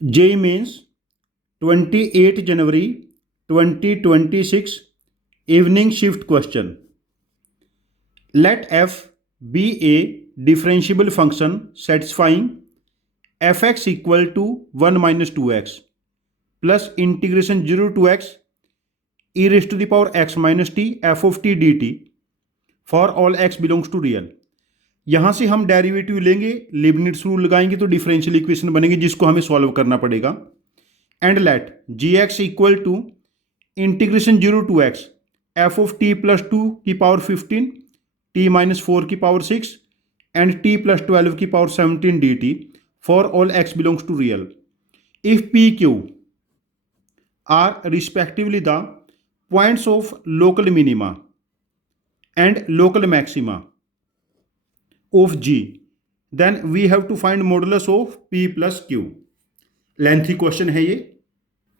JEE Mains 28 January 2026 evening shift question. Let f be a differentiable function satisfying fx equal to 1 minus 2x plus integration 0 to x e raised to the power x minus t f of t dt for all x belongs to real. यहां से हम derivative लेंगे, लीबनिट्ज rule लगाएंगे तो differential equation बनेगी जिसको हमें solve करना पड़ेगा. And let G x equal to integration 0 to x F of t plus 2 की पावर 15 टी माइनस 4 की पावर 6 एंड टी प्लस 12 की power 17 d t for all x belongs to real. If P Q are respectively the points of local minima and local maxima of G, then we have to find modulus of P plus Q. Lengthy question है ये.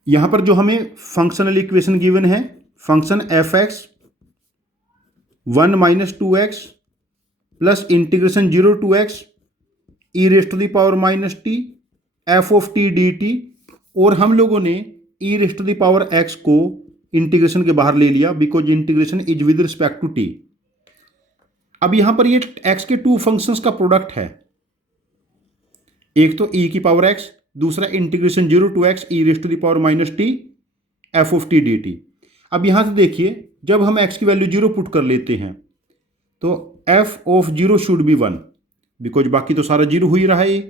यहां पर जो हमें functional equation given है, function F X 1 minus 2x plus integration 0 to X E raised to the power minus T F of T D T, और हम लोगों ने E raised to the power X को इंटीग्रेशन के बाहर ले लिया because integration is with respect to T. अब यहां पर ये x के टू फंक्शंस का प्रोडक्ट है, एक तो e की पावर x, दूसरा integration 0 to x e raised to the power minus T F of T D t. अब यहां से देखिए, जब हम x की वैल्यू 0 पुट कर लेते हैं तो f of 0 should be 1 because बाकी तो सारा 0 हो ही रहा है.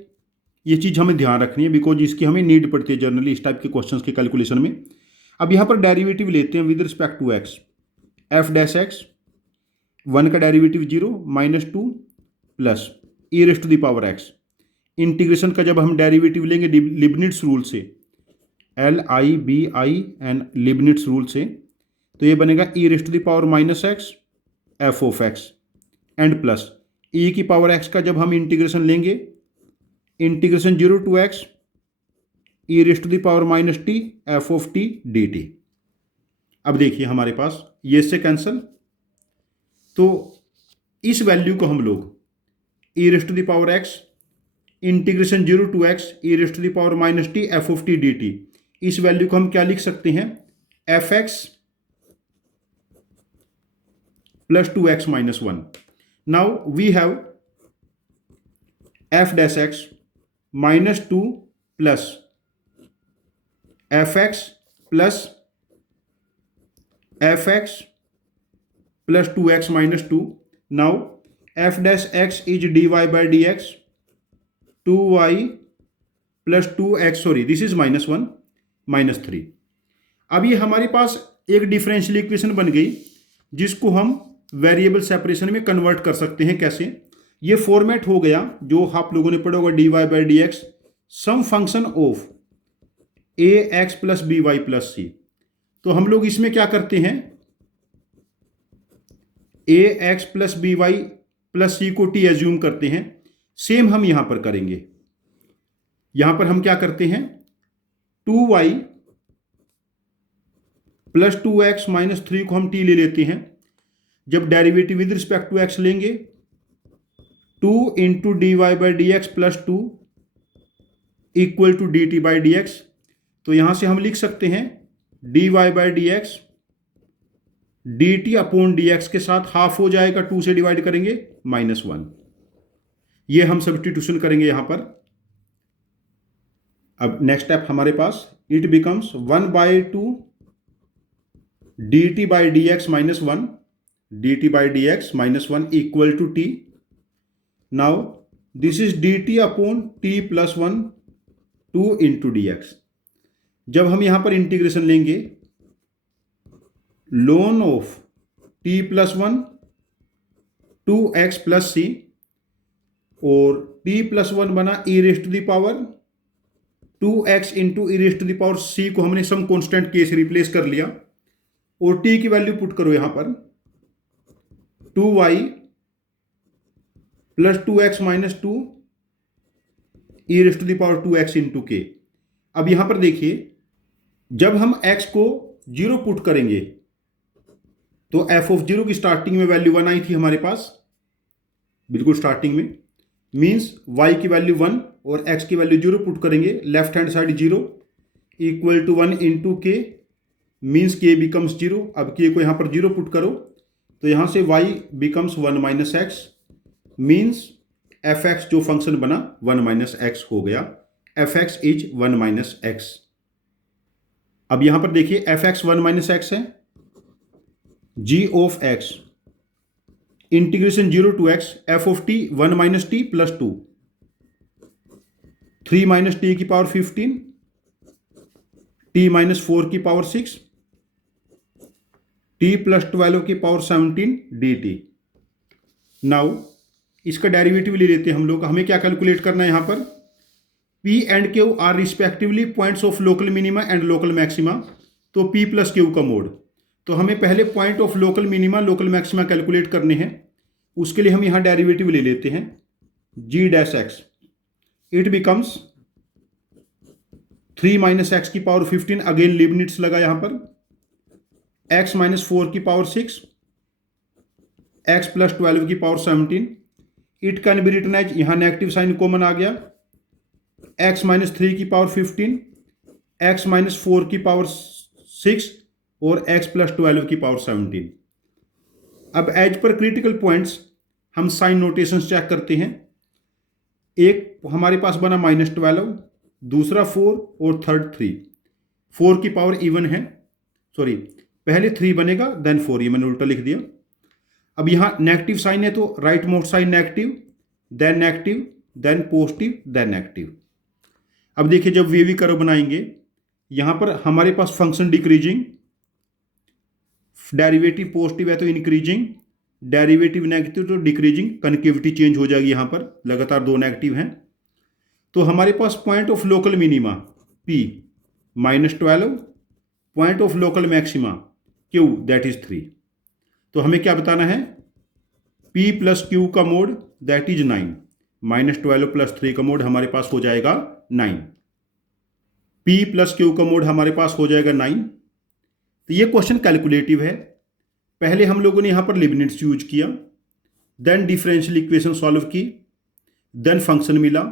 ये चीज़ हमें ध्यान रखनी है बिकॉज इसकी हमें नीड पड़ती है जनरली इस टाइप के क्वेश्चंस के कैलकुलेशन में. अब यहां पर डेरिवेटिव लेते हैं with respect to x, F dash X 1 का derivative 0 minus 2 plus E raised to the power X. Integration का जब हम डेरिवेटिव लेंगे लिबनिट्ज रूल से, LIBIN लिबनिट्ज रूल से, तो ये बनेगा E raised to the power minus X F of X and plus E की पावर एक्स का जब हम इंटीग्रेशन लेंगे, integration 0 to X E raised to the power minus T F of T D t. अब देखिए हमारे पास ये से कैंसल, तो इस वैल्यू को हम लोग E raised to the power X integration 0 to X E raised to the power minus T F of T D T, इस वैल्यू को हम क्या लिख सकते हैं, F X plus 2x minus 1. Now we have F dash X minus 2 plus F X plus F X plus 2x minus 2. Now F dash X is D Y by D X 2y plus 2x, sorry this is minus 1 minus 3. अब ये हमारे पास एक differential equation बन गई जिसको हम variable separation में convert कर सकते हैं. कैसे? ये फॉर्मेट हो गया जो आप लोगों ने पढ़ा होगा, D Y by D X some function of A X plus B Y plus C. तो हम लोग इसमें क्या करते हैं, A X plus B Y plus C को टी एज्यूम करते हैं. सेम हम यहां पर करेंगे. यहां पर हम क्या करते हैं, 2y प्लस 2x माइनस 3 को हम टी ले लेते हैं. जब derivative with respect to x लेंगे, 2 into d Y by D x plus 2 equal to d t by D x. तो यहां से हम लिख सकते हैं d Y by D x d t upon d x के साथ हाफ हो जाएगा, 2 से डिवाइड करेंगे माइनस 1. ये हम सब्स्टिट्यूशन करेंगे यहां पर. अब नेक्स्ट स्टेप हमारे पास, it becomes 1 by 2 d t by D x minus 1 d t by D x minus 1 equal to t. Now this is d t upon t plus 1 2 into d x. जब हम यहां पर integration लेंगे, ln of t plus 1 2x plus c, और t plus 1 बना e raised to the power 2x into e raised to the power c को हमने some constant के से रिप्लेस कर लिया, और t की वैल्यू पुट करो यहां पर 2y plus 2x minus 2 e raised to the power 2x into k. अब यहां पर देखिए, जब हम x को 0 पुट करेंगे तो एफ ऑफ 0 की स्टार्टिंग में वैल्यू 1 आई थी हमारे पास, बिल्कुल स्टार्टिंग में, मीन्स y की वैल्यू 1 और x की वैल्यू 0 पुट करेंगे, left hand side 0 equal to 1 into k means k becomes 0। अब के को यहाँ पर 0 पुट करो तो यहाँ से y becomes 1 minus x means F x जो फंक्शन बना 1 माइनस एक्स हो गया। F x is 1 minus x. अब यहां पर देखिए एफ एक्स 1 माइनस एक्स है, g of x integration 0 to x F of t 1 minus t plus 2 3 minus t की पावर 15 टी माइनस 4 की पावर 6 टी प्लस 12 की पावर 17 डी टी। नाउ इसका derivative ले लेते हैं हम लोग। हमें क्या कैलकुलेट करना है यहां पर, P and Q are respectively points of local minima and local maxima. तो P प्लस Q का मोड, तो हमें पहले point of local minima local maxima calculate करने हैं। उसके लिए हम यहां डेरिवेटिव ले लेते हैं g dash x, it becomes 3 minus x की पावर 15, अगेन लिबनिट्स लगा यहां पर, x माइनस 4 की पावर 6 x प्लस 12 की power 17। It can be written as, यहां नेगेटिव साइन कॉमन आ गया, x माइनस 3 की पावर 15 x माइनस 4 की पावर 6 और x प्लस 12 की पावर 17। अब एज पर क्रिटिकल पॉइंट्स हम साइन नोटेशंस चेक करते हैं। एक हमारे पास बना -12, दूसरा 4 और थर्ड 3। 4 की पावर इवन है, सॉरी पहले 3 बनेगा देन 4, ये मैंने उल्टा लिख दिया। अब यहां नेगेटिव साइन है तो right most sign negative then positive then negative. अब देखिए जब वेवी कर्व बनाएंगे यहां पर हमारे पास फंक्शन डिक्रीजिंग, डेरिवेटिव पॉजिटिव है तो इंक्रीजिंग, डेरिवेटिव नेगेटिव तो डिक्रीजिंग, कनकेविटी चेंज हो जाएगी। यहां पर लगातार 2 नेगेटिव हैं तो हमारे पास point of local minima P -12, point of local maxima Q that is 3। तो हमें क्या बताना है, P प्लस Q का मोड दैट इज 9, -12 प्लस 3 का मोड हमारे पास हो जाएगा 9। P प्लस Q का मोड हमारे पास हो जाएगा 9। तो ये क्वेश्चन कैलकुलेटिव है। पहले हम लोगों ने यहां पर लिबनिट्स यूज किया, देन डिफरेंशियल इक्वेशन सॉल्व की, देन फंक्शन मिला,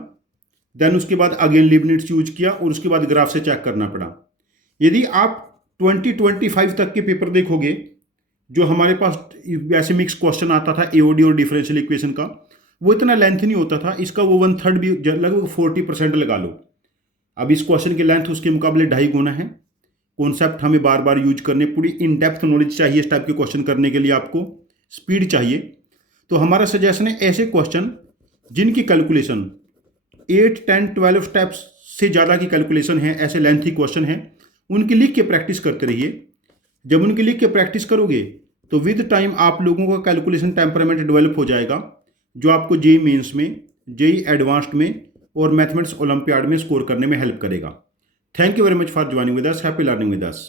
देन उसके बाद अगेन लिबनिट्स यूज किया और उसके बाद ग्राफ से चेक करना पड़ा। यदि आप 2025 तक के पेपर देखोगे जो हमारे पास वैसे मिक्स क्वेश्चन आता था एओडी और डिफरेंशियल इक्वेशन का, वो इतना लेंथ नहीं होता था। इसका वो 1/3 भी, लगभग 40% लगा लो। अब इस क्वेश्चन की लेंथ उसके मुकाबले 2.5 गुना है। कॉन्सेप्ट हमें बार बार यूज करने, पूरी इन डेप्थ नॉलेज चाहिए इस टाइप के क्वेश्चन करने के लिए, आपको स्पीड चाहिए। तो हमारा सजेशन है ऐसे क्वेश्चन जिनकी कैलकुलेशन 8, 10, 12 स्टेप्स से ज़्यादा की कैलकुलेशन है, ऐसे लेंथी क्वेश्चन हैं, उनकी लिख के प्रैक्टिस करते रहिए। जब उनकी लिख के प्रैक्टिस करोगे तो विद टाइम आप लोगों का कैलकुलेशन टेम्परामेंट डेवलप हो जाएगा, जो आपको जेईई मेंस में, जेईई एडवांस्ड में और मैथमेटिक्स ओलंपियाड में स्कोर करने में हेल्प करेगा। Thank you very much for joining with us. Happy learning with us.